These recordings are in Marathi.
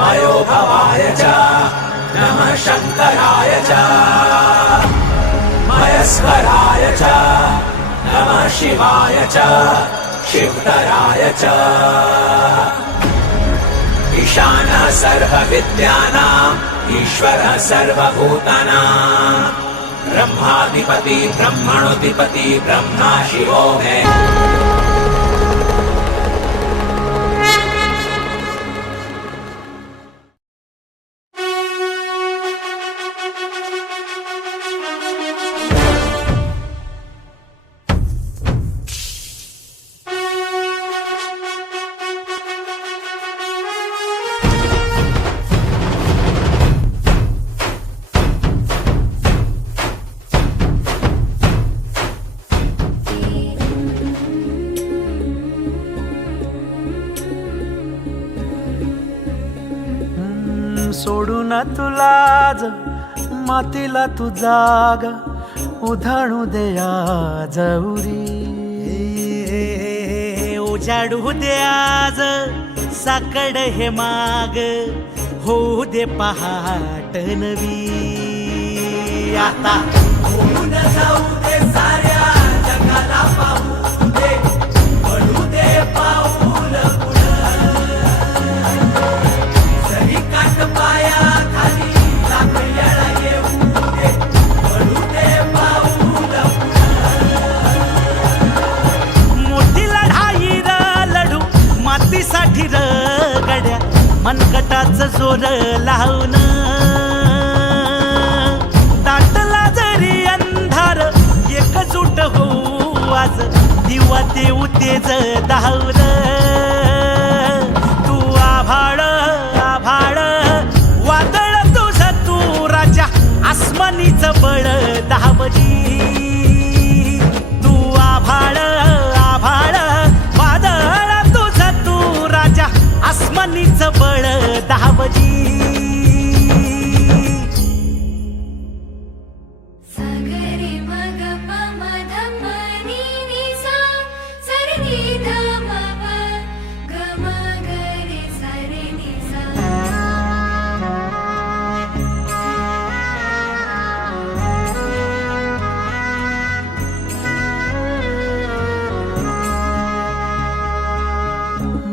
मयो भवाय च नमः शङ्कराय च मयस्कराय च नमः शिवाय च शिवतराय च ईशानः सर्वविद्यानाम् ईश्वरः सर्वभूतानां ब्रह्माधिपति ब्रह्मणोऽधिपति ब्रह्मा शिवो मे सोडून तुला मातीला तू जाग उधाणू दे आज उरी उजाडू दे आज साकड हे माग होऊ दे पहाट नवी आता होऊन जाऊ दे साऱ्या जगाला पाहू दे पडू दे पाऊल पुढं जरी काट पाया खाली लाख येळा येऊ दे पडू दे पाऊल मोठी लढाई र लढू मातीसाठी र गड्या मनकटाच जोर लावून दाटला जरी अंधार एकजूट होऊ आज दिवा देऊ तेज धावर तू आभाळ आभाळ वादळ तुझ तू राजा आसमानीच बळ धावली तू आभाळ आभाळ वादळ तुझ तू राजा आसमानीच बळ धावली सागरी मग पम धम नी नी सा सरनी धम प गम गरे सरे नी सा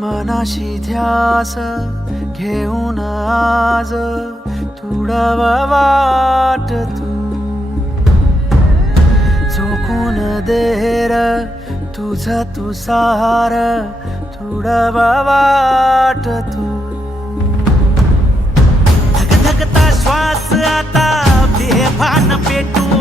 मनाशी ध्यास घेऊन आज तुडव वाट तू झोकून देर तुझ तू सार तुडव वाट तू धगधगता श्वास आता बेभान पेटू